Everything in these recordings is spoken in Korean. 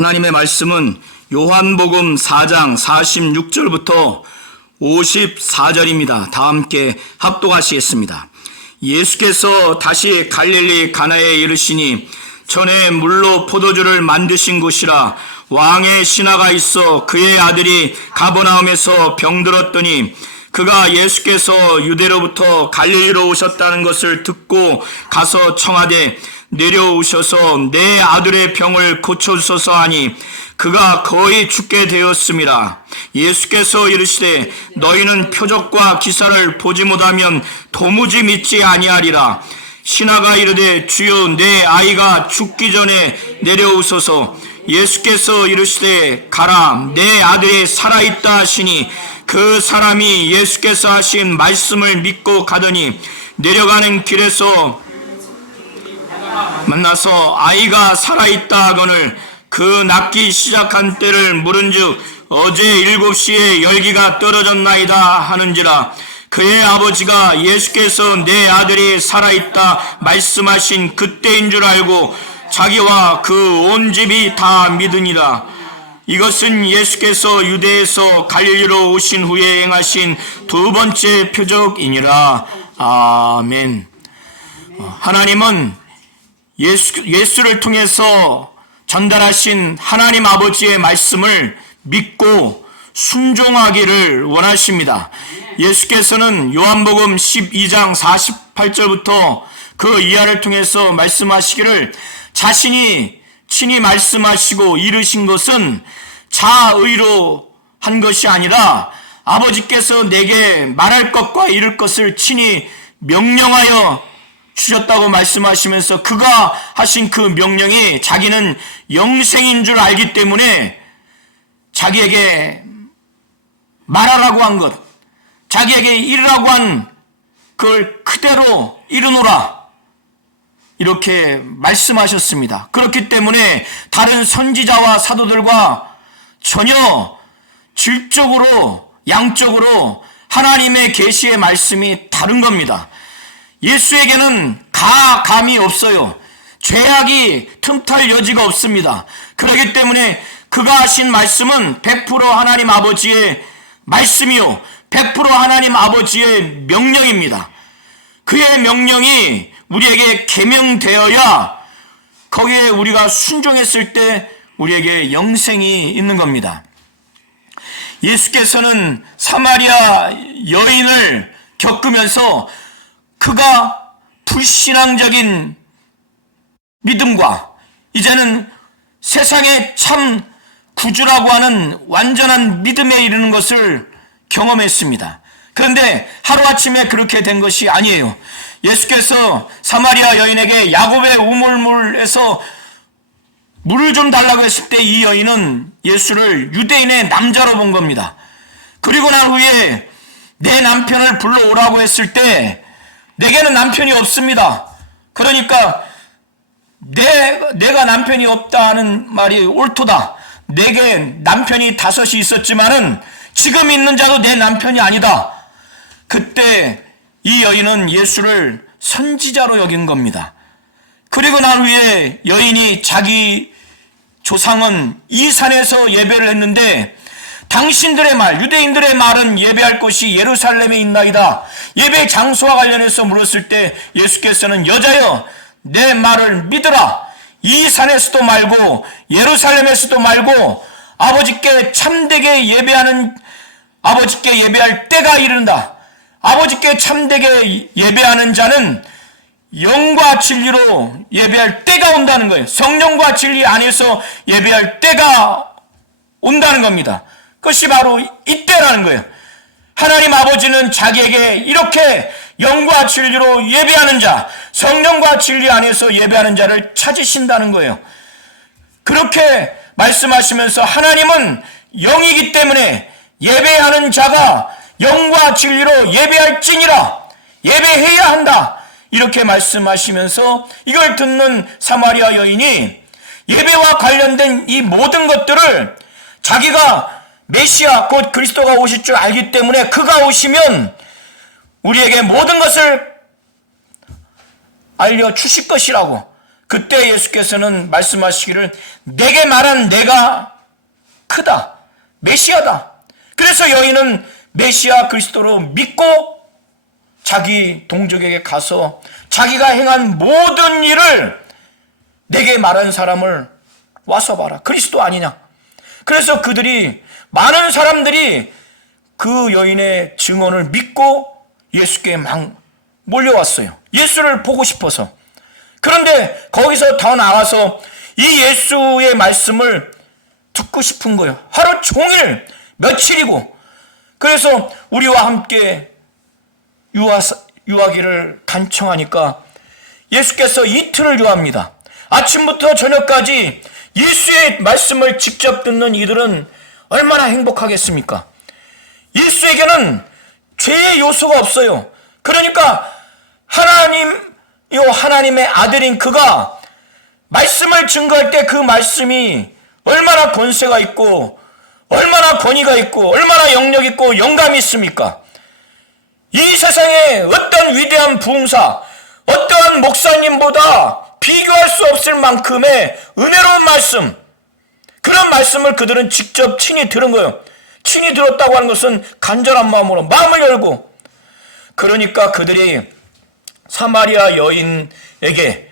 하나님의 말씀은 요한복음 4장 46절부터 54절입니다. 다 함께 합독하시겠습니다. 예수께서 다시 갈릴리 가나에 이르시니 전에 물로 포도주를 만드신 곳이라 왕의 신하가 있어 그의 아들이 가버나움에서 병들었더니 그가 예수께서 유대로부터 갈릴리로 오셨다는 것을 듣고 가서 청하되 내려오셔서 내 아들의 병을 고쳐주소서 하니 그가 거의 죽게 되었음이라. 예수께서 이르시되 너희는 표적과 기사를 보지 못하면 도무지 믿지 아니하리라. 신하가 이르되 주여 내 아이가 죽기 전에 내려오소서. 예수께서 이르시되 가라 내 아들이 살아있다 하시니 그 사람이 예수께서 하신 말씀을 믿고 가더니 내려가는 길에서 만나서 아이가 살아있다 하거늘 그 낫기 시작한 때를 물은즉 어제 7시에 열기가 떨어졌나이다 하는지라. 그의 아버지가 예수께서 내 아들이 살아있다 말씀하신 그때인 줄 알고 자기와 그 온 집이 다 믿으니라. 이것은 예수께서 유대에서 갈릴리로 오신 후에 행하신 두 번째 표적이니라. 아멘. 하나님은 예수를 통해서 전달하신 하나님 아버지의 말씀을 믿고 순종하기를 원하십니다. 예수께서는 요한복음 12장 48절부터 그 이하를 통해서 말씀하시기를 자신이 친히 말씀하시고 이르신 것은 자의로 한 것이 아니라 아버지께서 내게 말할 것과 이룰 것을 친히 명령하여 주셨다고 말씀하시면서 그가 하신 그 명령이 자기는 영생인 줄 알기 때문에 자기에게 말하라고 한 것, 자기에게 이르라고 한 그걸 그대로 이르노라 이렇게 말씀하셨습니다. 그렇기 때문에 다른 선지자와 사도들과 전혀 질적으로 양적으로 하나님의 계시의 말씀이 다른 겁니다. 예수에게는 감이 없어요. 죄악이 틈탈 여지가 없습니다. 그렇기 때문에 그가 하신 말씀은 100% 하나님 아버지의 말씀이요 100% 하나님 아버지의 명령입니다. 그의 명령이 우리에게 계명되어야 거기에 우리가 순종했을 때 우리에게 영생이 있는 겁니다. 예수께서는 사마리아 여인을 겪으면서 그가 불신앙적인 믿음과 이제는 세상의 참 구주라고 하는 완전한 믿음에 이르는 것을 경험했습니다. 그런데 하루아침에 그렇게 된 것이 아니에요. 예수께서 사마리아 여인에게 야곱의 우물물에서 물을 좀 달라고 했을 때 이 여인은 예수를 유대인의 남자로 본 겁니다. 그리고 난 후에 내 남편을 불러오라고 했을 때 내게는 남편이 없습니다. 그러니까 내가 남편이 없다는 말이 옳도다. 내게 남편이 5이 있었지만은 지금 있는 자도 내 남편이 아니다. 그때 이 여인은 예수를 선지자로 여긴 겁니다. 그리고 난 후에 여인이 자기 조상은 이 산에서 예배를 했는데 당신들의 말, 유대인들의 말은 예배할 곳이 예루살렘에 있나이다. 예배 장소와 관련해서 물었을 때 예수께서는 여자여 내 말을 믿으라. 이 산에서도 말고 예루살렘에서도 말고 아버지께 참되게 예배할 때가 이른다. 아버지께 참되게 예배하는 자는 영과 진리로 예배할 때가 온다는 거예요. 성령과 진리 안에서 예배할 때가 온다는 겁니다. 그것이 바로 이때라는 거예요. 하나님 아버지는 자기에게 이렇게 영과 진리로 예배하는 자, 성령과 진리 안에서 예배하는 자를 찾으신다는 거예요. 그렇게 말씀하시면서 하나님은 영이기 때문에 예배하는 자가 영과 진리로 예배할지니라, 예배해야 한다. 이렇게 말씀하시면서 이걸 듣는 사마리아 여인이 예배와 관련된 이 모든 것들을 자기가 메시아 곧 그리스도가 오실 줄 알기 때문에 그가 오시면 우리에게 모든 것을 알려주실 것이라고 그때 예수께서는 말씀하시기를 내게 말한 내가 크다, 메시아다. 그래서 여인은 메시아 그리스도로 믿고 자기 동족에게 가서 자기가 행한 모든 일을 내게 말한 사람을 와서 봐라, 그리스도 아니냐. 그래서 많은 사람들이 그 여인의 증언을 믿고 예수께 막 몰려왔어요. 예수를 보고 싶어서. 그런데 거기서 더 나가서 이 예수의 말씀을 듣고 싶은 거예요. 하루 종일, 며칠이고. 그래서 우리와 함께 유하기를 간청하니까 예수께서 이틀을 유합니다. 아침부터 저녁까지 예수의 말씀을 직접 듣는 이들은 얼마나 행복하겠습니까? 예수에게는 죄의 요소가 없어요. 그러니까 하나님의 아들인 그가 말씀을 증거할 때 그 말씀이 얼마나 권세가 있고 얼마나 권위가 있고 얼마나 영력 있고 영감이 있습니까? 이 세상에 어떤 위대한 부흥사, 어떠한 목사님보다 비교할 수 없을 만큼의 은혜로운 말씀, 그런 말씀을 그들은 직접 친히 들은 거예요. 친히 들었다고 하는 것은 간절한 마음으로 마음을 열고. 그러니까 그들이 사마리아 여인에게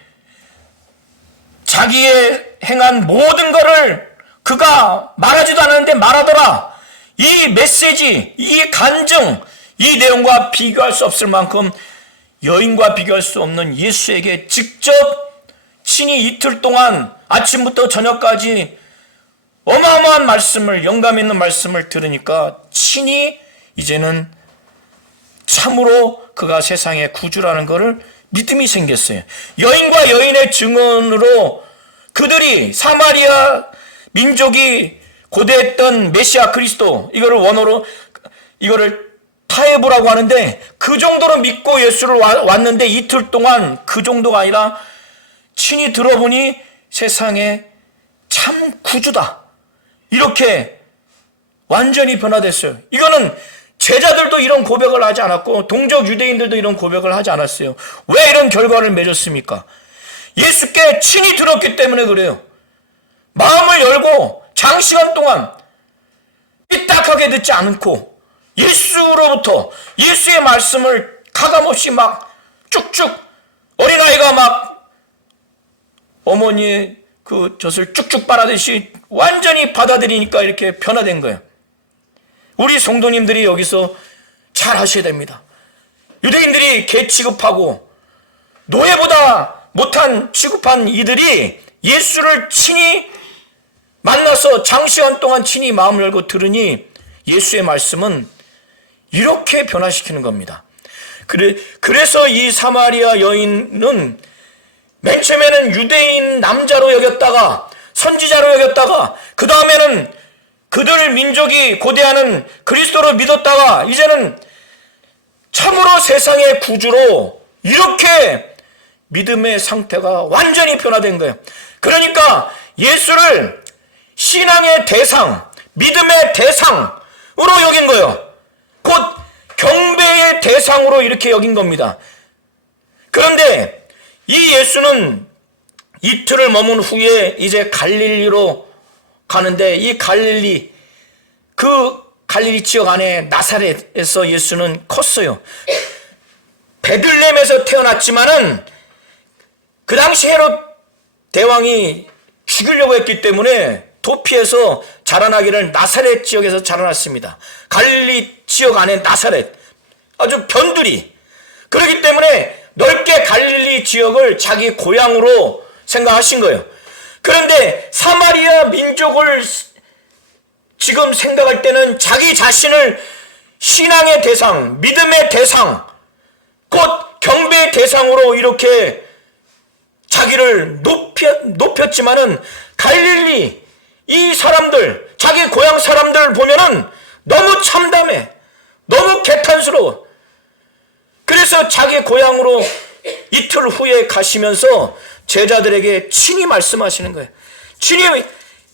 자기의 행한 모든 것을 그가 말하지도 않았는데 말하더라. 이 메시지, 이 간증, 이 내용과 비교할 수 없을 만큼 여인과 비교할 수 없는 예수에게 직접 친히 이틀 동안 아침부터 저녁까지 어마어마한 말씀을, 영감 있는 말씀을 들으니까 친히 이제는 참으로 그가 세상의 구주라는 것을 믿음이 생겼어요. 여인과 여인의 증언으로 그들이 사마리아 민족이 고대했던 메시아 그리스도, 이거를 타에부라고 하는데 그 정도로 믿고 예수를 왔는데 이틀 동안 그 정도가 아니라 친히 들어보니 세상에 참 구주다, 이렇게 완전히 변화됐어요. 이거는 제자들도 이런 고백을 하지 않았고 동족 유대인들도 이런 고백을 하지 않았어요. 왜 이런 결과를 맺었습니까? 예수께 친히 들었기 때문에 그래요. 마음을 열고 장시간 동안 삐딱하게 듣지 않고 예수로부터 예수의 말씀을 가감없이 막 쭉쭉, 어린아이가 막 어머니의 그 젖을 쭉쭉 빨아듯이 완전히 받아들이니까 이렇게 변화된 거예요. 우리 성도님들이 여기서 잘 하셔야 됩니다. 유대인들이 개 취급하고 노예보다 못한 취급한 이들이 예수를 친히 만나서 장시간 동안 친히 마음을 열고 들으니 예수의 말씀은 이렇게 변화시키는 겁니다. 그래서 이 사마리아 여인은 맨 처음에는 유대인 남자로 여겼다가 선지자로 여겼다가 그 다음에는 그들 민족이 고대하는 그리스도로 믿었다가 이제는 참으로 세상의 구주로 이렇게 믿음의 상태가 완전히 변화된 거예요. 그러니까 예수를 신앙의 대상, 믿음의 대상으로 여긴 거예요. 곧 경배의 대상으로 이렇게 여긴 겁니다. 그런데 이 예수는 이틀을 머문 후에 이제 갈릴리로 가는데 이 갈릴리 지역 안에 나사렛에서 예수는 컸어요. 베들레헴에서 태어났지만은 그 당시 헤롯 대왕이 죽이려고 했기 때문에 도피해서 자라나기를 나사렛 지역에서 자라났습니다. 갈릴리 지역 안에 나사렛, 아주 변두리. 그렇기 때문에 넓게 갈릴리 지역을 자기 고향으로 생각하신 거예요. 그런데 사마리아 민족을 지금 생각할 때는 자기 자신을 신앙의 대상, 믿음의 대상, 곧 경배의 대상으로 이렇게 자기를 높였지만은 갈릴리 이 사람들, 자기 고향 사람들 보면은 너무 참담해, 너무 개탄스러워. 그래서 자기 고향으로 이틀 후에 가시면서 제자들에게 친히 말씀하시는 거예요. 친히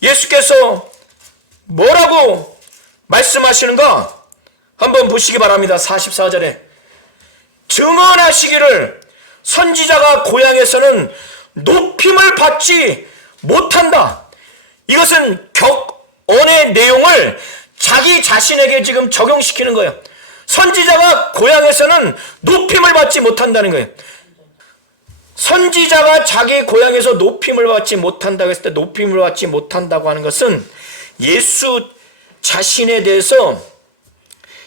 예수께서 뭐라고 말씀하시는가 한번 보시기 바랍니다. 44절에 증언하시기를 선지자가 고향에서는 높임을 받지 못한다. 이것은 격언의 내용을 자기 자신에게 지금 적용시키는 거예요. 선지자가 고향에서는 높임을 받지 못한다는 거예요. 선지자가 자기 고향에서 높임을 받지 못한다고 했을 때 높임을 받지 못한다고 하는 것은 예수 자신에 대해서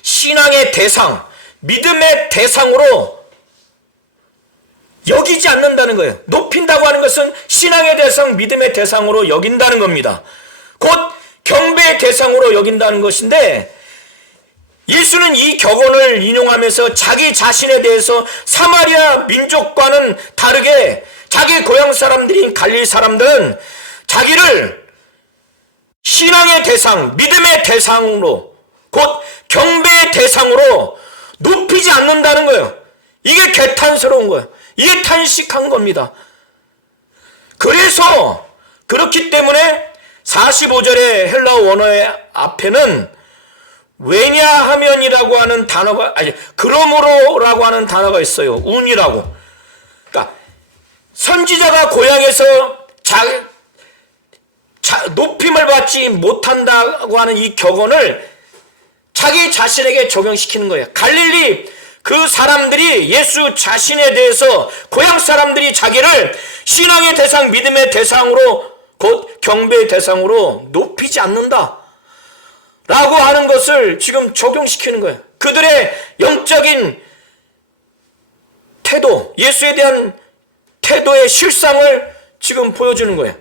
신앙의 대상, 믿음의 대상으로 여기지 않는다는 거예요. 높인다고 하는 것은 신앙의 대상, 믿음의 대상으로 여긴다는 겁니다. 곧 경배의 대상으로 여긴다는 것인데, 예수는 이 격언을 인용하면서 자기 자신에 대해서 사마리아 민족과는 다르게 자기 고향 사람들인 갈릴리 사람들은 자기를 신앙의 대상, 믿음의 대상으로, 곧 경배의 대상으로 높이지 않는다는 거예요. 이게 개탄스러운 거예요. 이게 탄식한 겁니다. 그래서 그렇기 때문에 45절의 헬라어 원어의 앞에는 왜냐하면이라고 하는 단어가, 그러므로라고 하는 단어가 있어요. 운이라고. 그러니까 선지자가 고향에서 높임을 받지 못한다고 하는 이 격언을 자기 자신에게 적용시키는 거예요. 갈릴리 그 사람들이 예수 자신에 대해서 고향 사람들이 자기를 신앙의 대상, 믿음의 대상으로, 곧 경배의 대상으로 높이지 않는다 라고 하는 것을 지금 적용시키는 거예요. 그들의 영적인 태도, 예수에 대한 태도의 실상을 지금 보여주는 거예요.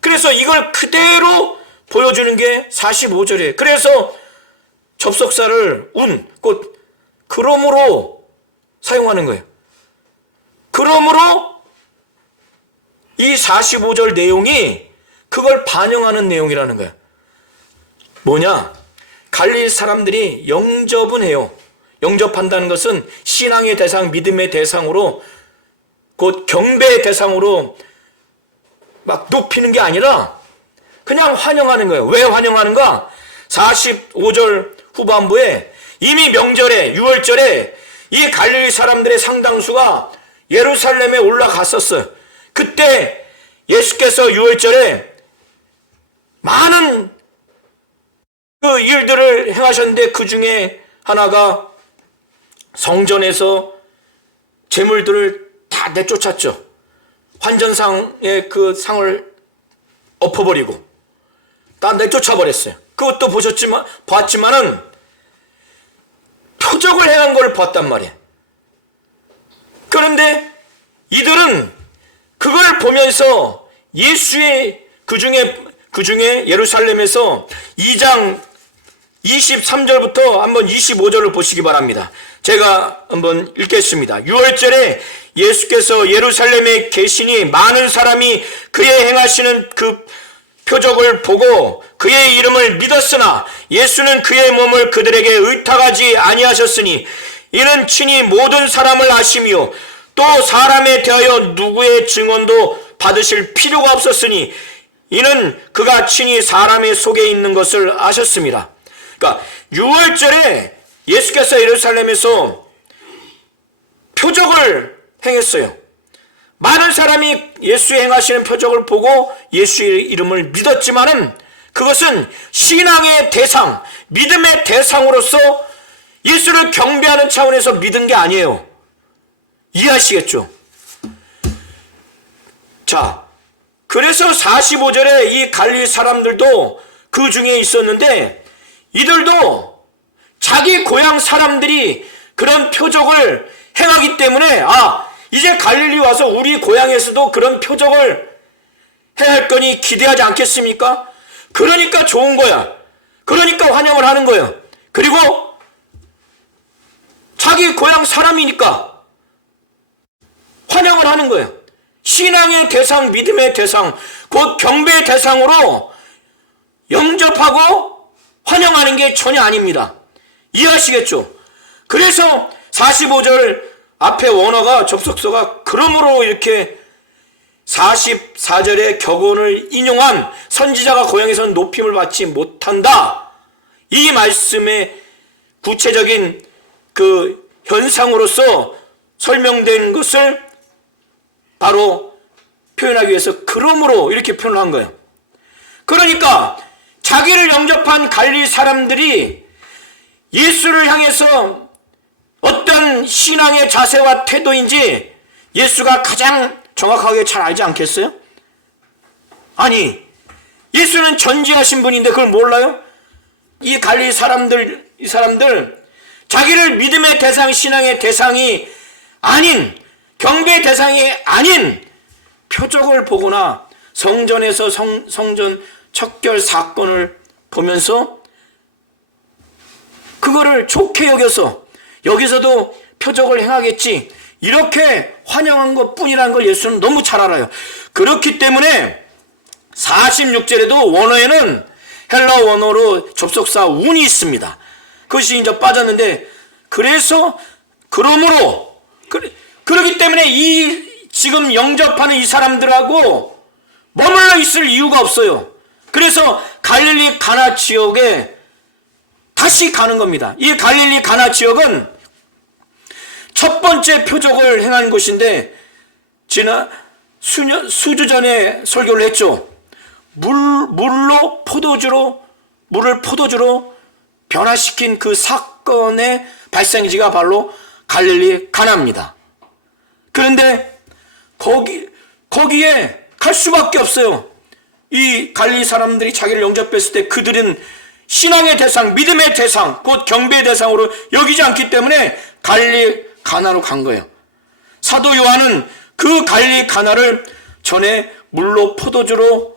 그래서 이걸 그대로 보여주는 게 45절이에요. 그래서 접속사를 곧 그러므로 사용하는 거예요. 그러므로 이 45절 내용이 그걸 반영하는 내용이라는 거예요. 뭐냐? 갈릴리 사람들이 영접은 해요. 영접한다는 것은 신앙의 대상, 믿음의 대상으로, 곧 경배의 대상으로 막 높이는 게 아니라 그냥 환영하는 거예요. 왜 환영하는가? 45절 후반부에 이미 명절에, 유월절에 이 갈릴리 사람들의 상당수가 예루살렘에 올라갔었어요. 그때 예수께서 유월절에 많은 그 일들을 행하셨는데, 그 중에 하나가 성전에서 재물들을 다 내쫓았죠. 환전상의 그 상을 엎어버리고 다 내쫓아버렸어요. 그것도 봤지만은 표적을 행한 걸 봤단 말이에요. 그런데 이들은 그걸 보면서 예수의 그 중에 예루살렘에서 2장 23절부터 한번 25절을 보시기 바랍니다. 제가 한번 읽겠습니다. 유월절에 예수께서 예루살렘에 계시니 많은 사람이 그의 행하시는 그 표적을 보고 그의 이름을 믿었으나 예수는 그의 몸을 그들에게 의탁하지 아니하셨으니 이는 친히 모든 사람을 아시며 또 사람에 대하여 누구의 증언도 받으실 필요가 없었으니 이는 그가 친히 사람의 속에 있는 것을 아셨습니다. 그러니까 유월절에 예수께서 예루살렘에서 표적을 행했어요. 많은 사람이 예수의 행하시는 표적을 보고 예수의 이름을 믿었지만은 그것은 신앙의 대상, 믿음의 대상으로서 예수를 경배하는 차원에서 믿은 게 아니에요. 이해하시겠죠? 자, 그래서 45절에 이 갈릴리 사람들도 그 중에 있었는데, 이들도 자기 고향 사람들이 그런 표적을 행하기 때문에 이제 갈릴리 와서 우리 고향에서도 그런 표적을 행할 거니 기대하지 않겠습니까? 그러니까 좋은 거야. 그러니까 환영을 하는 거예요. 그리고 자기 고향 사람이니까 환영을 하는 거예요. 신앙의 대상, 믿음의 대상, 곧 경배의 대상으로 영접하고 환영하는 게 전혀 아닙니다. 이해하시겠죠? 그래서 45절 앞에 원어가, 접속사가 그러므로 이렇게 44절의 격언을 인용한 선지자가 고향에서는 높임을 받지 못한다, 이 말씀의 구체적인 그 현상으로서 설명된 것을 바로 표현하기 위해서 그러므로 이렇게 표현을 한 거예요. 그러니까 자기를 영접한 갈릴리 사람들이 예수를 향해서 어떤 신앙의 자세와 태도인지 예수가 가장 정확하게 잘 알지 않겠어요? 아니, 예수는 전지하신 분인데 그걸 몰라요? 이 갈릴리 사람들, 이 사람들 자기를 믿음의 대상, 신앙의 대상이 아닌, 경배의 대상이 아닌 표적을 보거나 성전에서 성전 척결 사건을 보면서 그거를 좋게 여겨서 여기서도 표적을 행하겠지 이렇게 환영한 것뿐이라는 걸 예수는 너무 잘 알아요. 그렇기 때문에 46절에도 원어에는 헬라 원어로 접속사 운이 있습니다. 그것이 이제 빠졌는데, 그래서 그러므로 그렇기 때문에 이 지금 영접하는 이 사람들하고 머물러 있을 이유가 없어요. 그래서 갈릴리 가나 지역에 다시 가는 겁니다. 이 갈릴리 가나 지역은 첫 번째 표적을 행한 곳인데, 지난 수주 전에 설교를 했죠. 물을 포도주로 변화시킨 그 사건의 발생지가 바로 갈릴리 가나입니다. 그런데 거기에 갈 수밖에 없어요. 이 갈릴리 사람들이 자기를 영접했을 때 그들은 신앙의 대상, 믿음의 대상, 곧 경배의 대상으로 여기지 않기 때문에 갈릴리 가나로 간 거예요. 사도 요한은 그 갈릴리 가나를 전에 물로 포도주로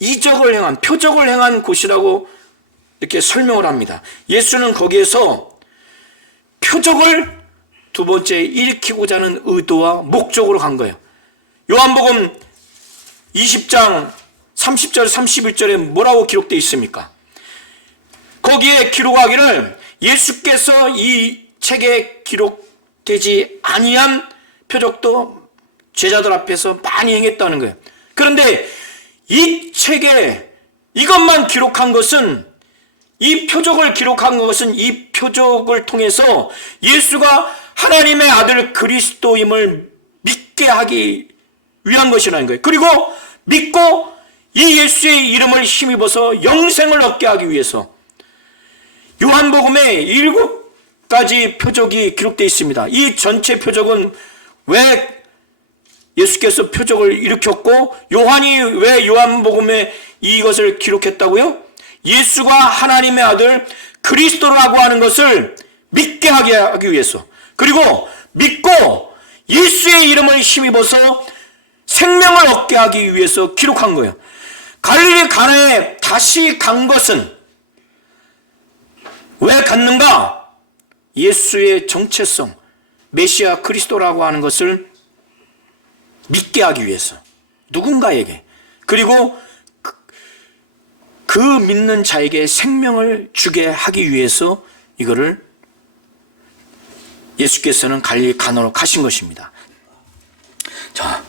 이적을 행한, 표적을 행한 곳이라고 이렇게 설명을 합니다. 예수는 거기에서 표적을 두 번째 일으키고자 하는 의도와 목적으로 간 거예요. 요한복음 20장 30절 31절에 뭐라고 기록되어 있습니까? 거기에 기록하기를 예수께서 이 책에 기록되지 아니한 표적도 제자들 앞에서 많이 행했다는 거예요. 그런데 이 책에 이것만 기록한 것은, 이 표적을 기록한 것은 이 표적을 통해서 예수가 하나님의 아들 그리스도임을 믿게 하기 위한 것이라는 거예요. 그리고 믿고 이 예수의 이름을 힘입어서 영생을 얻게 하기 위해서 요한복음에 7가지 표적이 기록되어 있습니다. 이 전체 표적은 왜 예수께서 표적을 일으켰고 요한이 왜 요한복음에 이것을 기록했다고요? 예수가 하나님의 아들 그리스도라고 하는 것을 믿게 하기 위해서, 그리고 믿고 예수의 이름을 힘입어서 생명을 얻게 하기 위해서 기록한 거예요. 갈릴리 가나에 다시 간 것은 왜 갔는가? 예수의 정체성, 메시아 그리스도라고 하는 것을 믿게 하기 위해서, 누군가에게, 그리고 그 믿는 자에게 생명을 주게 하기 위해서 이거를 예수께서는 갈릴리 가나로 가신 것입니다. 자,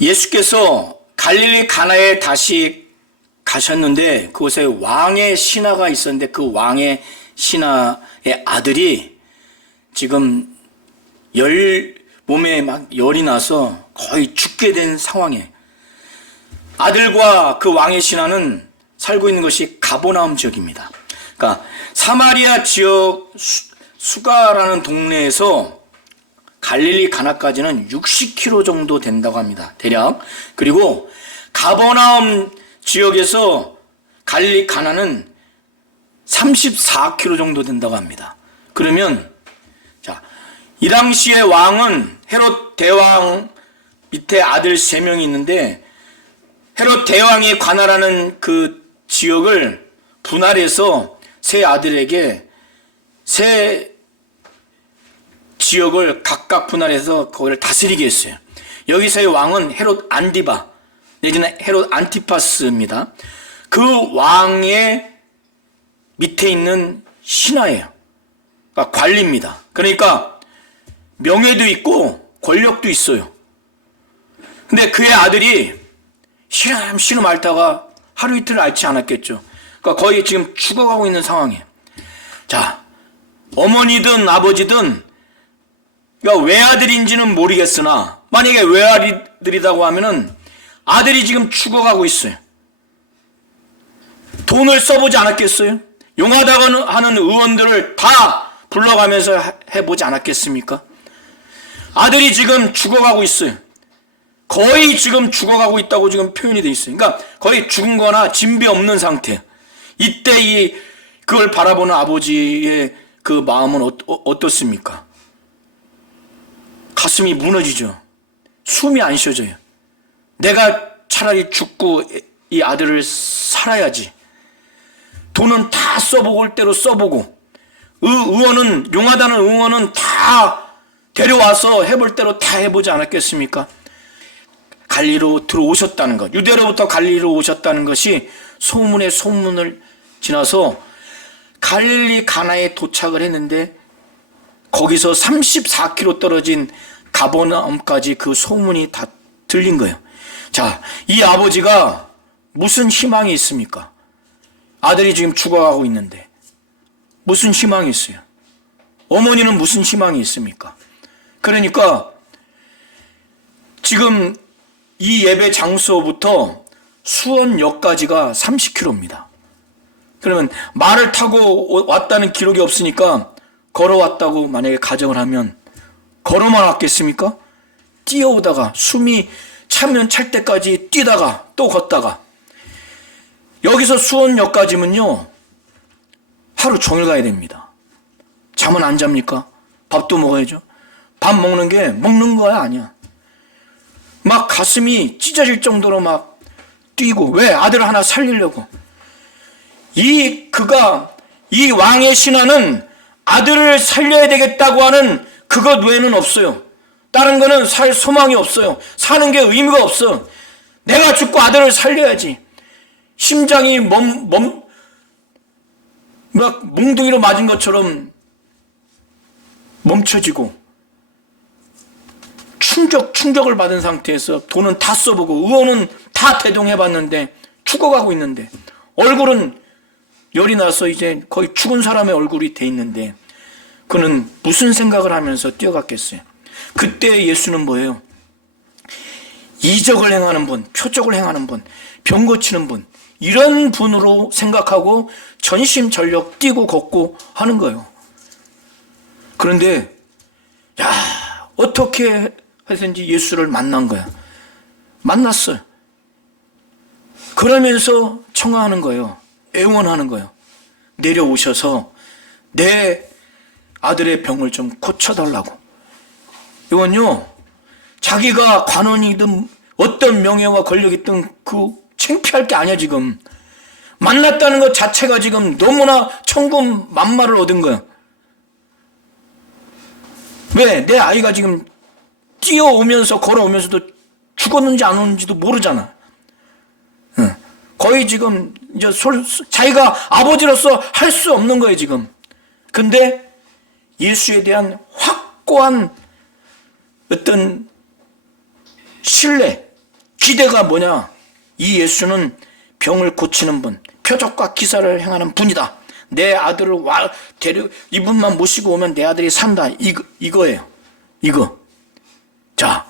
예수께서 갈릴리 가나에 다시 가셨는데 그곳에 왕의 신하가 있었는데 그 왕의 신하의 아들이 지금 몸에 막 열이 나서 거의 죽게 된 상황이에요. 아들과 그 왕의 신하는 살고 있는 것이 가버나움 지역입니다. 그러니까 사마리아 지역 수가라는 동네에서 갈릴리 가나까지는 60km 정도 된다고 합니다. 대략. 그리고 가버나움 지역에서 갈릴리 가나는 34km 정도 된다고 합니다. 그러면 자, 이 당시의 왕은 헤롯 대왕 밑에 아들 3명이 있는데 헤롯 대왕이 관할하는 그 지역을 분할해서 세 아들에게 세 지역을 각각 분할해서 거기를 다스리게 했어요. 여기서의 왕은 헤롯 안디바 내지는 헤롯 안티파스입니다. 그 왕의 밑에 있는 신하예요. 그러니까 관리입니다. 그러니까 명예도 있고 권력도 있어요. 근데 그의 아들이 시름 앓다가 하루 이틀 앓지 않았겠죠. 그러니까 거의 지금 죽어가고 있는 상황이에요. 자, 어머니든 아버지든 그러니까 외아들인지는 모르겠으나 만약에 외아들이라고 하면은 아들이 지금 죽어가고 있어요. 돈을 써보지 않았겠어요? 용하다고 하는 의원들을 다 불러가면서 해보지 않았겠습니까? 아들이 지금 죽어가고 있어요. 거의 지금 죽어가고 있다고 지금 표현이 돼 있어요. 그러니까 거의 죽은 거나 진비 없는 상태. 이때 그걸 바라보는 아버지의 그 마음은 어떻습니까? 가슴이 무너지죠. 숨이 안 쉬어져요. 내가 차라리 죽고 이 아들을 살아야지. 돈은 다 써보고 올 대로 써보고, 의원은, 용하다는 의원은 다 데려와서 해볼 대로 다 해보지 않았겠습니까? 갈리로 들어오셨다는 것, 유대로부터 갈리로 오셨다는 것이 소문에 소문을 지나서 갈릴리 가나에 도착을 했는데, 거기서 34km 떨어진 가버나움까지 그 소문이 다 들린 거예요. 자, 이 아버지가 무슨 희망이 있습니까? 아들이 지금 죽어가고 있는데 무슨 희망이 있어요? 어머니는 무슨 희망이 있습니까? 그러니까 지금 이 예배 장소부터 수원역까지가 30km입니다. 그러면 말을 타고 왔다는 기록이 없으니까 걸어왔다고 만약에 가정을 하면 걸어만 왔겠습니까? 뛰어오다가 숨이 차면 찰 때까지 뛰다가 또 걷다가, 여기서 수원역까지면요 하루 종일 가야 됩니다. 잠은 안 잡니까? 밥도 먹어야죠. 밥 먹는 게 먹는 거야 아니야. 막 가슴이 찢어질 정도로 막 뛰고, 왜? 아들 하나 살리려고. 이 왕의 신화는 아들을 살려야 되겠다고 하는 그것 외에는 없어요. 다른 거는 살 소망이 없어요. 사는 게 의미가 없어. 내가 죽고 아들을 살려야지. 심장이 막 몽둥이로 맞은 것처럼 멈춰지고, 충격을 받은 상태에서 돈은 다 써보고, 의원은 다 대동해봤는데 죽어가고 있는데, 얼굴은 열이 나서 이제 거의 죽은 사람의 얼굴이 돼 있는데, 그는 무슨 생각을 하면서 뛰어갔겠어요? 그때 예수는 뭐예요? 이적을 행하는 분, 표적을 행하는 분, 병 고치는 분, 이런 분으로 생각하고 전심전력 뛰고 걷고 하는 거예요. 그런데 어떻게 해서든지 예수를 만난 거야. 만났어요. 그러면서 청하는 거예요. 애원하는 거예요. 내려오셔서 내 아들의 병을 좀 고쳐달라고. 이건요, 자기가 관원이든 어떤 명예와 권력이 있든 그 창피할 게 아니야. 지금 만났다는 것 자체가 지금 너무나 천군만마를 얻은 거야. 왜? 내 아이가 지금 뛰어오면서 걸어오면서도 죽었는지 안 오는지도 모르잖아. 거의 지금 이제 자기가 아버지로서 할 수 없는 거예요 지금. 근데 예수에 대한 확고한 어떤 신뢰, 기대가 뭐냐? 이 예수는 병을 고치는 분, 표적과 기사를 행하는 분이다. 내 아들을 이분만 모시고 오면 내 아들이 산다. 이거예요. 이거. 자,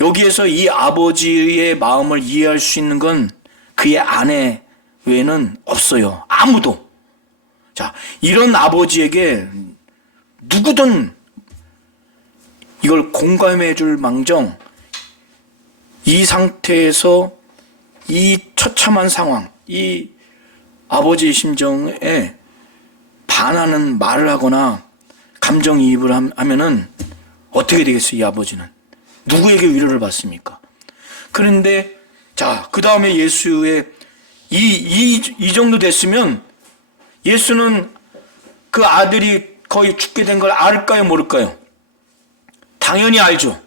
여기에서 이 아버지의 마음을 이해할 수 있는 건 그의 아내 외에는 없어요. 아무도. 자, 이런 아버지에게 누구든 이걸 공감해 줄 망정, 이 상태에서 이 처참한 상황, 이 아버지의 심정에 반하는 말을 하거나 감정이입을 하면은 어떻게 되겠어요? 이 아버지는 누구에게 위로를 받습니까? 그런데 자, 그 다음에 예수의 이 정도 됐으면 예수는 그 아들이 거의 죽게 된 걸 알까요, 모를까요? 당연히 알죠.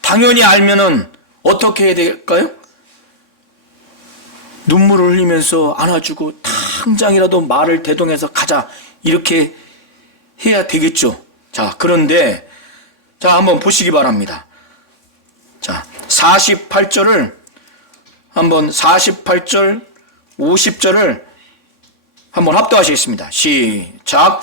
당연히 알면은 어떻게 해야 될까요? 눈물을 흘리면서 안아주고 당장이라도 말을 대동해서 가자, 이렇게 해야 되겠죠. 자, 그런데 자, 한번 보시기 바랍니다. 자, 48절을 한번 48절, 50절을 한번 합독하시겠습니다. 시작.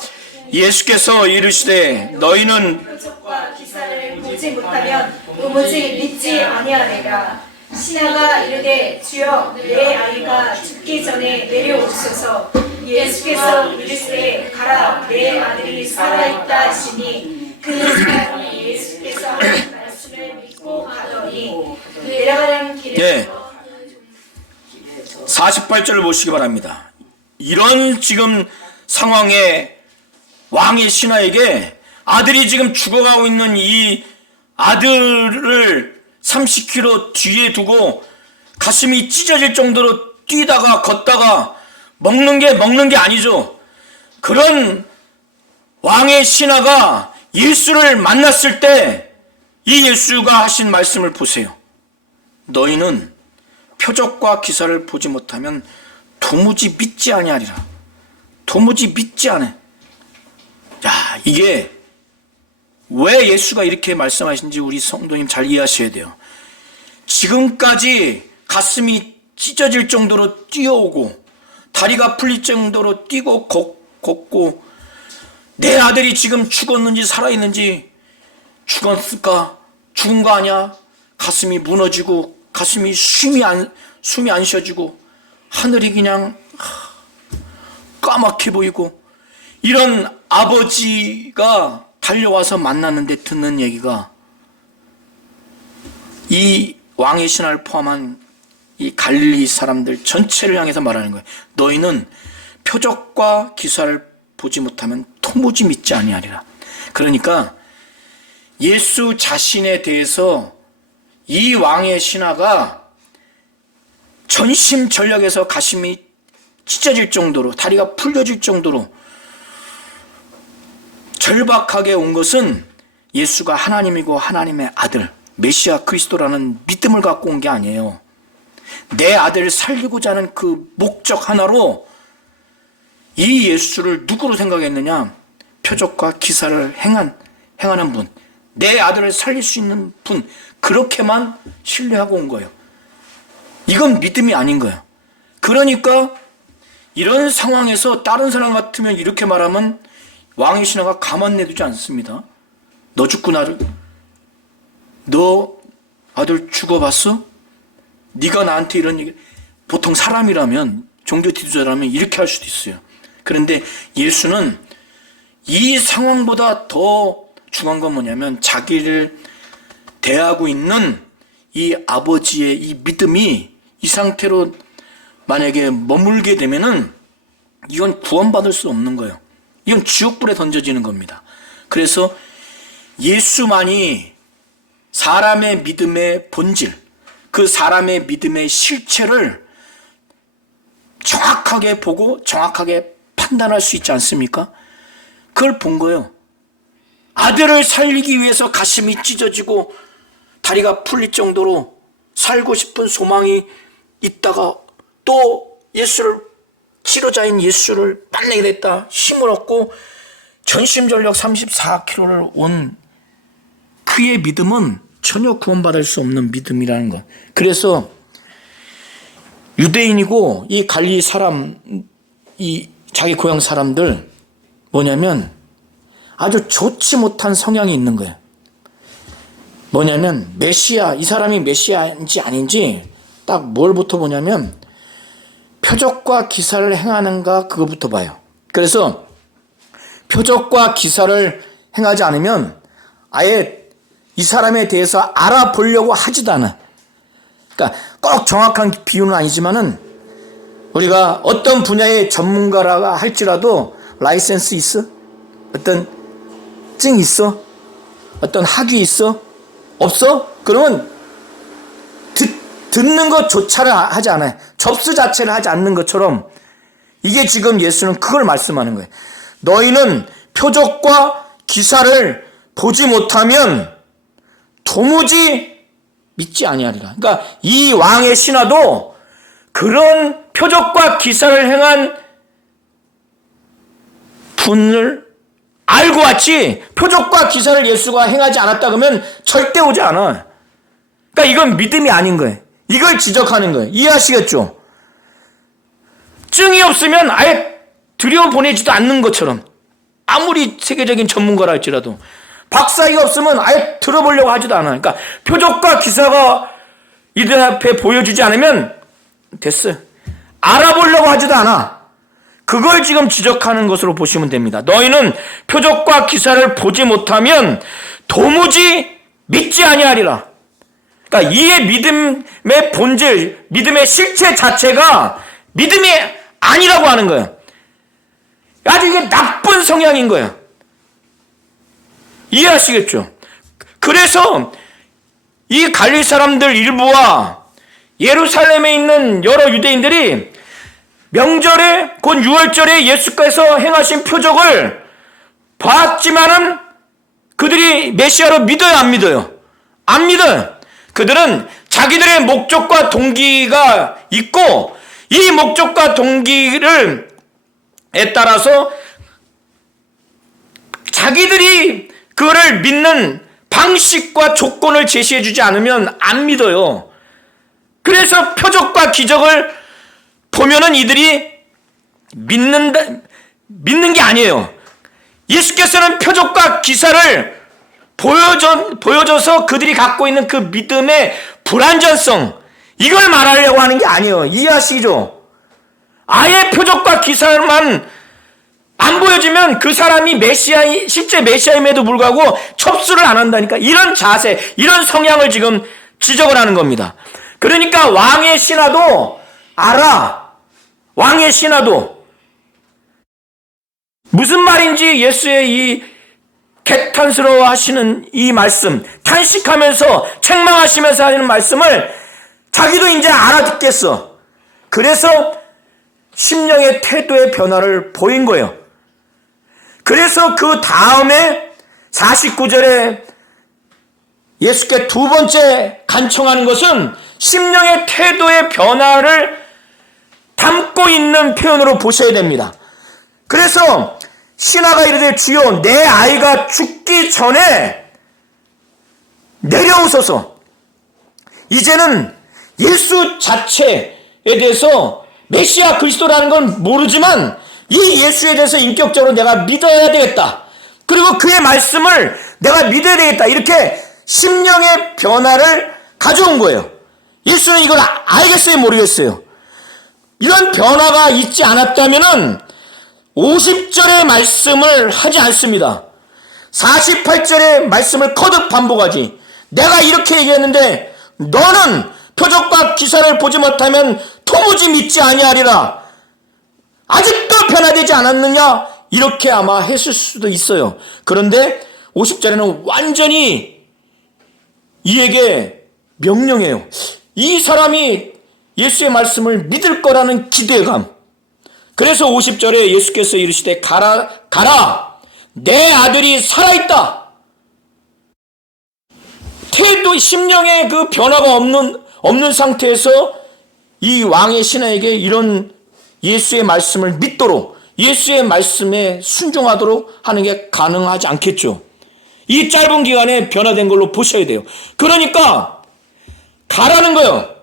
예수께서 이르시되 너희는 표적과 기사를 보지 못하면 또 도무지 믿지 아니하리라. 신하가 이르되 주여 내 아이가 죽기 전에 내려오소서. 예수께서 이르시되 가라 내 아들이 살아있다 하시니 그 사람이 예수께서 하신 말씀을 믿고 가더니 내려가는 길에서 48절을 보시기 바랍니다. 이런 지금 상황에 왕의 신하에게 아들이 지금 죽어가고 있는 이 아들을 30km 뒤에 두고 가슴이 찢어질 정도로 뛰다가 걷다가 먹는 게 아니죠. 그런 왕의 신하가 예수를 만났을 때 이 예수가 하신 말씀을 보세요. 너희는 표적과 기사를 보지 못하면 도무지 믿지 아니하리라. 도무지 믿지 않아. 자, 이게 왜 예수가 이렇게 말씀하신지 우리 성도님 잘 이해하셔야 돼요. 지금까지 가슴이 찢어질 정도로 뛰어오고 다리가 풀릴 정도로 뛰고 걷고 내 아들이 지금 죽었는지 살아있는지 죽었을까? 죽은 거 아니야? 가슴이 무너지고 가슴이 숨이 안 쉬어지고 하늘이 그냥 까맣게 보이고 이런 아버지가 달려와서 만났는데 듣는 얘기가 이 왕의 신하를 포함한 이 갈릴리 사람들 전체를 향해서 말하는 거예요. 너희는 표적과 기사를 보지 못하면 도무지 믿지 아니하리라. 그러니까 예수 자신에 대해서 이 왕의 신하가 전심전력에서 가슴이 찢어질 정도로 다리가 풀려질 정도로 절박하게 온 것은 예수가 하나님이고 하나님의 아들 메시아 그리스도라는 믿음을 갖고 온 게 아니에요. 내 아들을 살리고자 하는 그 목적 하나로 이 예수를 누구로 생각했느냐? 표적과 기사를 행하는 분, 내 아들을 살릴 수 있는 분, 그렇게만 신뢰하고 온 거예요. 이건 믿음이 아닌 거예요. 그러니까 이런 상황에서 다른 사람 같으면 이렇게 말하면 왕의 신하가 가만 내두지 않습니다. 너 죽고 너 아들 죽어봤어? 네가 나한테 이런 얘기. 보통 사람이라면, 종교 지도자라면 이렇게 할 수도 있어요. 그런데 예수는 이 상황보다 더 중요한 건 뭐냐면 자기를 대하고 있는 이 아버지의 이 믿음이 이 상태로 만약에 머물게 되면은 이건 구원받을 수 없는 거예요. 이건 지옥불에 던져지는 겁니다. 그래서 예수만이 사람의 믿음의 본질, 그 사람의 믿음의 실체를 정확하게 보고 정확하게 판단할 수 있지 않습니까? 그걸 본 거예요. 아들을 살리기 위해서 가슴이 찢어지고 다리가 풀릴 정도로 살고 싶은 소망이 있다가 또 예수를, 치료자인 예수를 만나게 됐다. 힘을 얻고 전심전력 34km를 온 그의 믿음은 전혀 구원받을 수 없는 믿음이라는 것. 그래서 유대인이고 이 갈릴리 사람, 이 자기 고향 사람들 뭐냐면 아주 좋지 못한 성향이 있는 거예요. 뭐냐면 메시아, 이 사람이 메시아인지 아닌지 딱 뭘부터 보냐면 표적과 기사를 행하는가 그거부터 봐요. 그래서 표적과 기사를 행하지 않으면 아예 이 사람에 대해서 알아보려고 하지도 않아. 그러니까 꼭 정확한 비유는 아니지만은 우리가 어떤 분야의 전문가라 할지라도 라이센스 있어? 어떤 증 있어? 어떤 학위 있어? 없어? 그러면 듣는 것조차를 하지 않아요. 접수 자체를 하지 않는 것처럼 이게 지금 예수는 그걸 말씀하는 거예요. 너희는 표적과 기사를 보지 못하면 도무지 믿지 아니하리라. 그러니까 이 왕의 신하도 그런 표적과 기사를 행한 분을 알고 왔지 표적과 기사를 예수가 행하지 않았다 그러면 절대 오지 않아. 그러니까 이건 믿음이 아닌 거예요. 이걸 지적하는 거예요. 이해하시겠죠? 증이 없으면 아예 들여보내지도 않는 것처럼 아무리 세계적인 전문가라 할지라도 박사가 없으면 아예 들어보려고 하지도 않아. 그러니까 표적과 기사가 이들 앞에 보여주지 않으면 됐어. 알아보려고 하지도 않아. 그걸 지금 지적하는 것으로 보시면 됩니다. 너희는 표적과 기사를 보지 못하면 도무지 믿지 아니하리라. 그러니까 이의 믿음의 본질, 믿음의 실체 자체가 믿음이 아니라고 하는 거예요. 아주 이게 나쁜 성향인 거예요. 이해하시겠죠? 그래서 이 갈릴 사람들 일부와 예루살렘에 있는 여러 유대인들이 명절에 곧 유월절에 예수께서 행하신 표적을 봤지만은 그들이 메시아로 믿어요, 안 믿어요? 안 믿어요. 그들은 자기들의 목적과 동기가 있고 이 목적과 동기를 따라서 자기들이 그거를 믿는 방식과 조건을 제시해 주지 않으면 안 믿어요. 그래서 표적과 기적을 보면은 이들이 믿는 게 아니에요. 예수께서는 표적과 기사를 보여줘서 그들이 갖고 있는 그 믿음의 불완전성, 이걸 말하려고 하는 게 아니에요. 이해하시죠? 아예 표적과 기사만 안 보여주면 그 사람이 실제 메시아임에도 불구하고 첩수를 안 한다니까. 이런 자세, 이런 성향을 지금 지적을 하는 겁니다. 그러니까 왕의 신하도 알아. 왕의 신하도. 무슨 말인지 예수의 이 개탄스러워 하시는 이 말씀, 탄식하면서 책망하시면서 하는 말씀을 자기도 이제 알아듣겠어. 그래서 심령의 태도의 변화를 보인 거예요. 그래서 그 다음에 49절에 예수께 두 번째 간청하는 것은 심령의 태도의 변화를 담고 있는 표현으로 보셔야 됩니다. 그래서 신하가 이르되 주여 내 아이가 죽기 전에 내려오소서. 이제는 예수 자체에 대해서 메시아 그리스도라는 건 모르지만 이 예수에 대해서 인격적으로 내가 믿어야 되겠다. 그리고 그의 말씀을 내가 믿어야 되겠다. 이렇게 심령의 변화를 가져온 거예요. 예수는 이걸 알겠어요, 모르겠어요? 이런 변화가 있지 않았다면은 50절의 말씀을 하지 않습니다. 48절의 말씀을 거듭 반복하지. 내가 이렇게 얘기했는데 너는 표적과 기사를 보지 못하면 도무지 믿지 아니하리라. 아직도 변화되지 않았느냐? 이렇게 아마 했을 수도 있어요. 그런데 50절에는 완전히 이에게 명령해요. 이 사람이 예수의 말씀을 믿을 거라는 기대감. 그래서 50절에 예수께서 이르시되 가라 내 아들이 살아있다. 태도 심령의 그 변화가 없는 상태에서 이 왕의 신하에게 이런 예수의 말씀을 믿도록, 예수의 말씀에 순종하도록 하는 게 가능하지 않겠죠. 이 짧은 기간에 변화된 걸로 보셔야 돼요. 그러니까 가라는 거예요.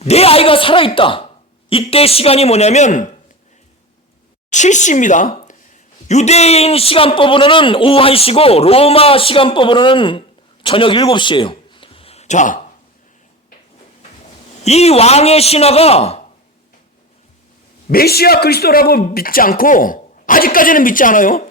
내 아이가 살아있다. 이때 시간이 뭐냐면 7시입니다. 유대인 시간법으로는 오후 1시고 로마 시간법으로는 저녁 7시예요. 자, 이 왕의 신하가 메시아 그리스도라고 믿지 않고, 아직까지는 믿지 않아요.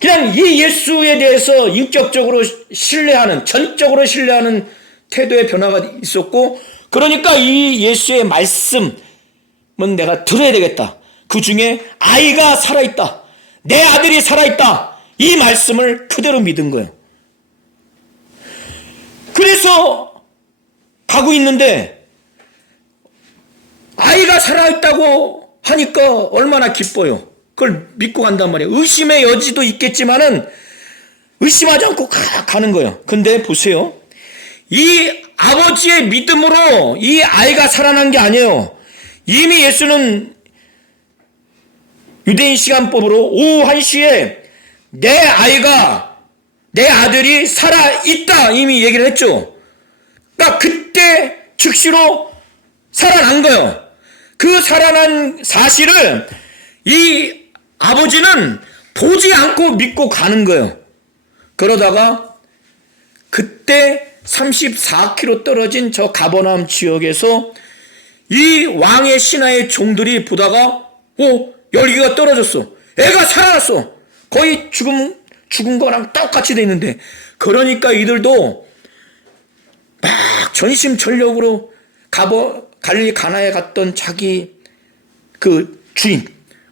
그냥 이 예수에 대해서 인격적으로 신뢰하는, 전적으로 신뢰하는 태도의 변화가 있었고, 그러니까 이 예수의 말씀은 내가 들어야 되겠다. 그 중에 아이가 살아있다. 내 아들이 살아있다. 이 말씀을 그대로 믿은 거예요. 그래서 가고 있는데 아이가 살아있다고 하니까 얼마나 기뻐요. 그걸 믿고 간단 말이에요. 의심의 여지도 있겠지만은 의심하지 않고 가는 거예요. 근데 보세요. 이 아버지의 믿음으로 이 아이가 살아난 게 아니에요. 이미 예수는 유대인 시간법으로 오후 1시에 내 아들이 살아있다 이미 얘기를 했죠. 그러니까 그때 즉시로 살아난 거예요. 그 살아난 사실을 이 아버지는 보지 않고 믿고 가는 거예요. 그러다가 그때 34km 떨어진 저 가버나움 지역에서 이 왕의 신하의 종들이 보다가 열기가 떨어졌어. 애가 살아났어. 거의 죽은 거랑 똑같이 돼 있는데, 그러니까 이들도 막 전심전력으로 갈릴리 가나에 갔던 자기 그 주인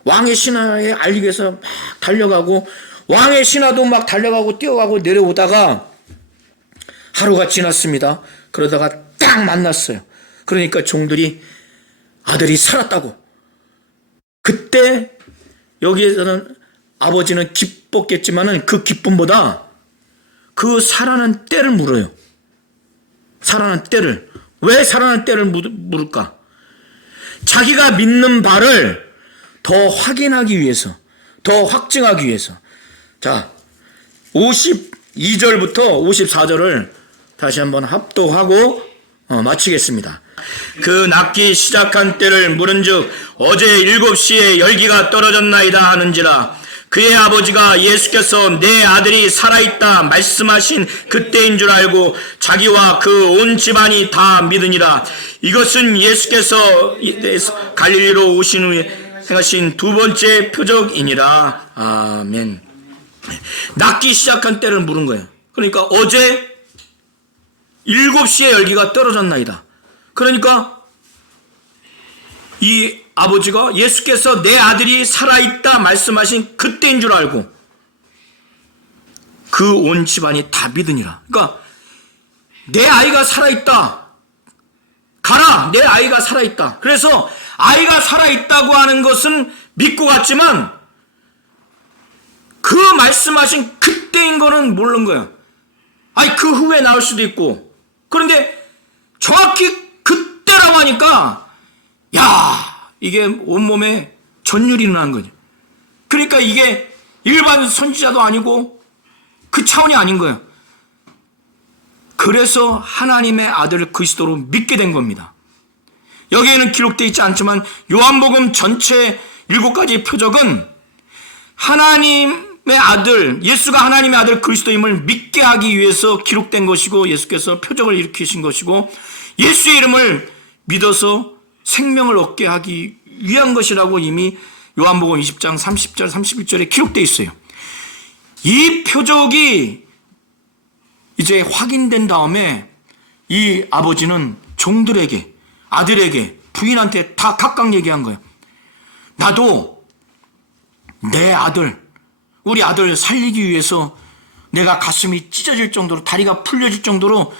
왕의 신하에 알리기 위해서 막 달려가고, 왕의 신하도 막 달려가고 뛰어가고 내려오다가 하루가 지났습니다. 그러다가 딱 만났어요. 그러니까 종들이 아들이 살았다고. 그때 여기에서는 아버지는 기뻤겠지만은 그 기쁨보다 그 살아난 때를 물어요. 살아난 때를. 왜 살아난 때를 물을까? 자기가 믿는 바를 더 확인하기 위해서, 더 확증하기 위해서. 자, 52절부터 54절을 다시 한번 합독하고 마치겠습니다. 그 낫기 시작한 때를 물은즉 어제 7시에 열기가 떨어졌나이다 하는지라. 그의 아버지가 예수께서 내 아들이 살아있다 말씀하신 그때인 줄 알고 자기와 그 온 집안이 다 믿으니라. 이것은 예수께서 갈릴리로 오신 후에 행하신 두 번째 표적이니라. 아멘. 낫기 시작한 때를 물은 거예요. 그러니까 어제 7시에 열기가 떨어졌나이다. 그러니까 이 아버지가 예수께서 내 아들이 살아있다 말씀하신 그때인 줄 알고 그 온 집안이 다 믿으니라. 그러니까 내 아이가 살아있다. 가라, 내 아이가 살아있다. 그래서 아이가 살아있다고 하는 것은 믿고 갔지만 그 말씀하신 그때인 거는 모르는 거예요. 아니 그 후에 나올 수도 있고. 그런데 정확히 그때라고 하니까 이게 온몸에 전율이 일어난 거죠. 그러니까 이게 일반 선지자도 아니고 그 차원이 아닌 거예요. 그래서 하나님의 아들 그리스도로 믿게 된 겁니다. 여기에는 기록되어 있지 않지만 요한복음 전체 7가지 표적은 하나님의 아들, 예수가 하나님의 아들 그리스도임을 믿게 하기 위해서 기록된 것이고, 예수께서 표적을 일으키신 것이고, 예수의 이름을 믿어서 생명을 얻게 하기 위한 것이라고 이미 요한복음 20장 30절 31절에 기록되어 있어요. 이 표적이 이제 확인된 다음에 이 아버지는 종들에게, 아들에게, 부인한테 다 각각 얘기한 거예요. 나도 내 아들, 우리 아들 살리기 위해서 내가 가슴이 찢어질 정도로, 다리가 풀려질 정도로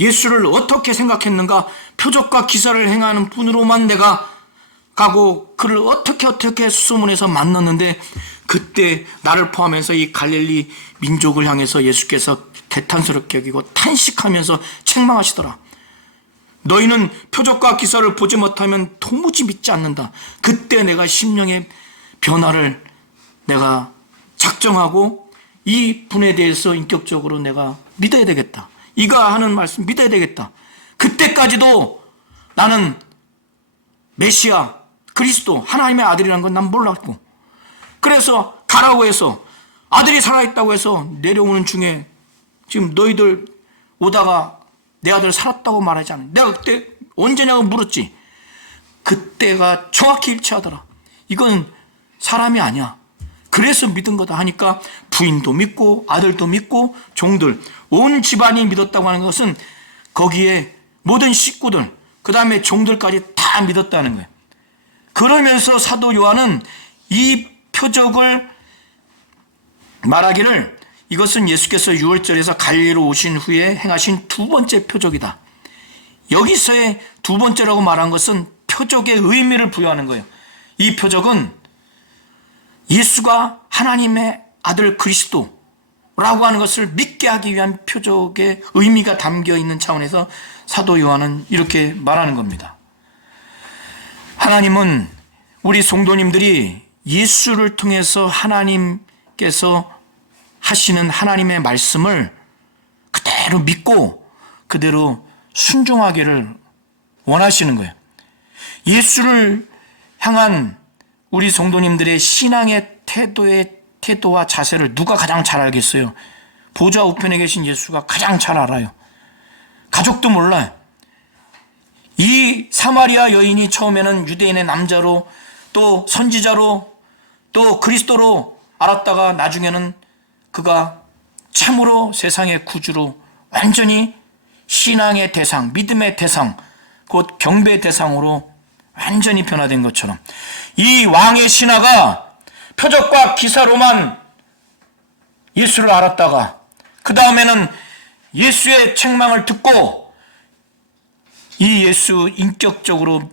예수를 어떻게 생각했는가, 표적과 기사를 행하는 분으로만 내가 가고 그를 어떻게 수소문해서 만났는데, 그때 나를 포함해서 이 갈릴리 민족을 향해서 예수께서 개탄스럽게 여기고 탄식하면서 책망하시더라. 너희는 표적과 기사를 보지 못하면 도무지 믿지 않는다. 그때 내가 심령의 변화를 내가 작정하고 이 분에 대해서 인격적으로 내가 믿어야 되겠다. 이가 하는 말씀 믿어야 되겠다. 그때까지도 나는 메시아, 그리스도, 하나님의 아들이라는 건 난 몰랐고, 그래서 가라고 해서 아들이 살아있다고 해서 내려오는 중에 지금 너희들 오다가 내 아들 살았다고 말하지 않아. 내가 그때 언제냐고 물었지. 그때가 정확히 일치하더라. 이건 사람이 아니야. 그래서 믿은 거다 하니까 부인도 믿고 아들도 믿고 종들, 온 집안이 믿었다고 하는 것은 거기에 모든 식구들, 그 다음에 종들까지 다 믿었다는 거예요. 그러면서 사도 요한은 이 표적을 말하기를 이것은 예수께서 유월절에서 갈릴리로 오신 후에 행하신 두 번째 표적이다. 여기서의 두 번째라고 말한 것은 표적의 의미를 부여하는 거예요. 이 표적은 예수가 하나님의 아들 그리스도라고 하는 것을 믿게 하기 위한 표적의 의미가 담겨 있는 차원에서 사도 요한은 이렇게 말하는 겁니다. 하나님은 우리 성도님들이 예수를 통해서 하나님께서 하시는 하나님의 말씀을 그대로 믿고 그대로 순종하기를 원하시는 거예요. 예수를 향한 우리 성도님들의 신앙의 태도의 태도와 자세를 누가 가장 잘 알겠어요? 보좌 우편에 계신 예수가 가장 잘 알아요. 가족도 몰라요. 이 사마리아 여인이 처음에는 유대인의 남자로 또 선지자로 또 그리스도로 알았다가 나중에는 그가 참으로 세상의 구주로 완전히 신앙의 대상, 믿음의 대상, 곧 경배의 대상으로 완전히 변화된 것처럼 이 왕의 신하가 표적과 기사로만 예수를 알았다가 그 다음에는 예수의 책망을 듣고 이 예수 인격적으로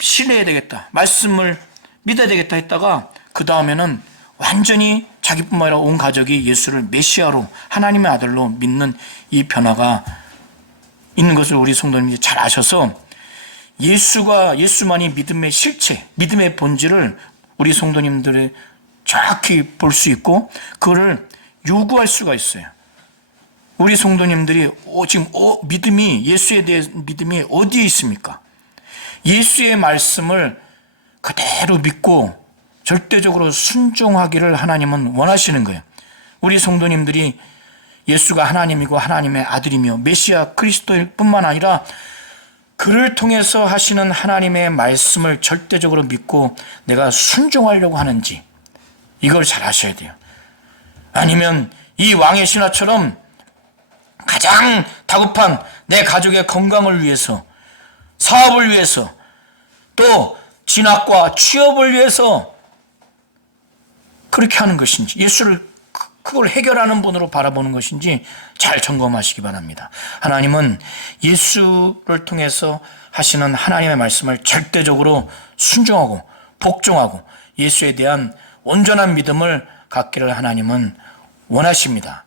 신뢰해야 되겠다, 말씀을 믿어야 되겠다 했다가 그 다음에는 완전히 자기뿐만 아니라 온 가족이 예수를 메시아로 하나님의 아들로 믿는 이 변화가 있는 것을 우리 성도님들이 잘 아셔서 예수만이 믿음의 실체, 믿음의 본질을 우리 성도님들이 정확히 볼 수 있고 그거를 요구할 수가 있어요. 우리 성도님들이 지금 믿음이, 예수에 대한 믿음이 어디에 있습니까? 예수의 말씀을 그대로 믿고 절대적으로 순종하기를 하나님은 원하시는 거예요. 우리 성도님들이 예수가 하나님이고 하나님의 아들이며 메시아 그리스도일 뿐만 아니라 그를 통해서 하시는 하나님의 말씀을 절대적으로 믿고 내가 순종하려고 하는지 이걸 잘 아셔야 돼요. 아니면 이 왕의 신하처럼 가장 다급한 내 가족의 건강을 위해서, 사업을 위해서, 또 진학과 취업을 위해서 그렇게 하는 것인지, 예수를 그걸 해결하는 분으로 바라보는 것인지 잘 점검하시기 바랍니다. 하나님은 예수를 통해서 하시는 하나님의 말씀을 절대적으로 순종하고 복종하고 예수에 대한 온전한 믿음을 갖기를 하나님은 원하십니다.